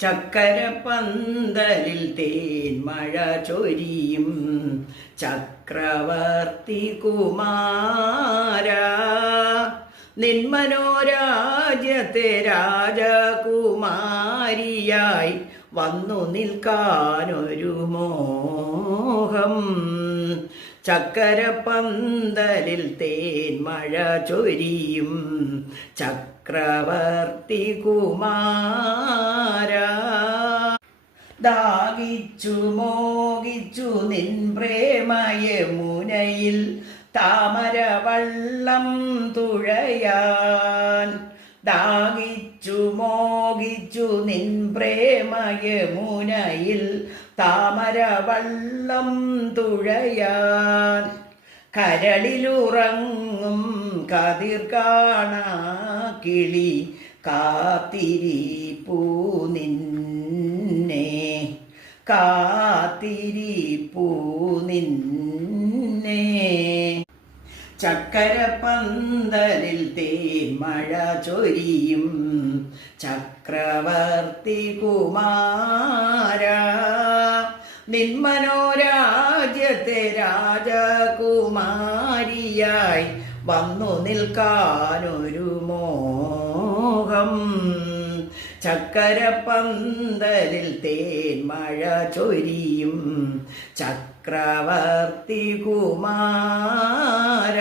ചക്കരപ്പന്തലിൽ തേന്മഴ ചൊരിയും ചക്രവർത്തി കുമാര, നിന്മനോരാജ്യത്തെ രാജകുമാരിയായി വന്നു നിൽക്കാനൊരു മോഹം. ചക്കരപ്പന്തലിൽ തേന്മഴ ചൊരിയും ചക്രവർത്തി കുമാര, ദാഹിച്ചു മോഹിച്ചു നിൻ പ്രേമയമുനയിൽ താമരവള്ളം തുഴയാൻ. ദാഹിച്ചു മോഹിച്ചു നിൻ പ്രേമയമുനയിൽ താമരവള്ളം തുഴയാൻ. കരളിലുറങ്ങും കതിർ കാണാ കിളി കാത്തിരിപ്പൂ നിന്നെ, കാത്തിരിപ്പൂ നിന്നെ. ചക്കരപ്പന്തലിൽ തേന്മഴ ചൊരിയും ചക്രവർത്തി കുമാര, നിന്മനോരാജ്യത്തെ രാജകുമാരിയായി വന്നു നിൽക്കാനൊരു മോഹം. ചക്കരപ്പന്തലിൽ തേന്മഴ ചൊരിയും ചക്രവർത്തി കുമാര.